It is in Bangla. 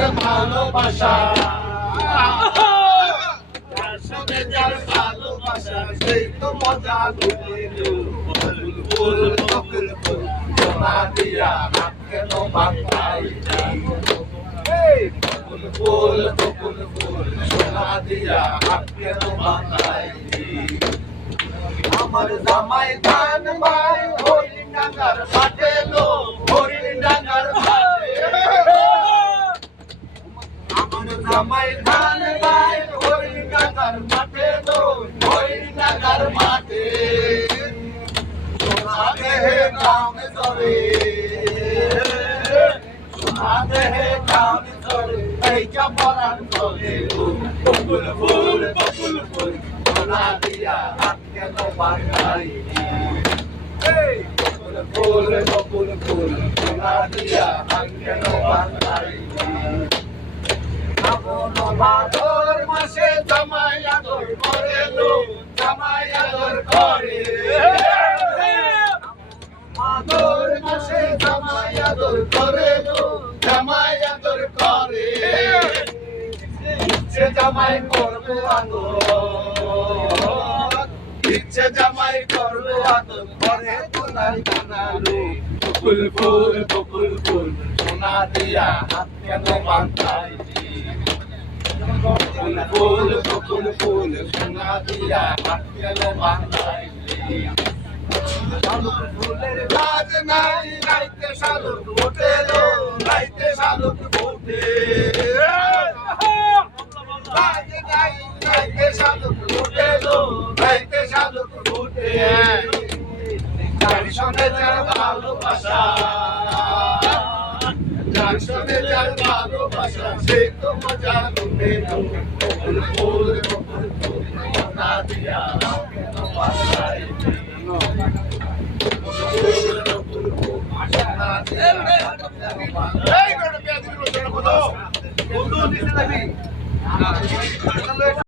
যার ভালোবাসা যার ভালোবাসা সেই তো মজা লুটিলো ফুল ফুল ফুল সোনা দিয়া হাত কেন বাঁধাই ফুল ফুল ফুল ফুল সোনা দিয়া হাত কেন বাঁধাই আমার জামাই ধান ভাই হরিণ ডাঙ্গার মাঠে লো হরিণ ডাঙ্গার মাঠে আমার জামাই ধান ভাই হরিণ ডাঙ্গার মাঠে লো হরিণ ডাঙ্গার মাঠে সোনা দেহে কামে ধরে সোনা দেহে কামে ধরে এই চাপরান ধরে ফুল ফুল ফুল ফুল সোনা দিয়া হাত কেন বাঁধাই ফুল ফুল ফুল সোনা দিয়া হাত কেন বাঁধাই আপন ভাদর মাসে জামাই আদর করে লো জামাই আদর করে ভাদর মাসে জামাই আদর করে লো জামাই আদর করে ইচ্ছে জামাই করবে আদর ইচ্ছে জামাই করবে আদর করে তোলাই বানালো ফুল ফুল ফুল ফুল সোনা দিয়া হাত কেন বাঁধাই ফুল ফুল ফুল ফুল সোনা দিয়া হাত কেন বাঁধাই শালুক ফুলের লাজ নাই রাইতে শালুক ফোটে লো রাইতে শালুক ফোটে লাজ নাই রাইতে শালুক ফোটে লো রাইতে শালুক ফোটে যার সঙ্গে যার ভালোবাসা যার সঙ্গে যার ভালোবাসা সেই তো মজা লুটে ফুল ফুল ফুল ফুল সোনা দিয়া কেন বাঁধাই এই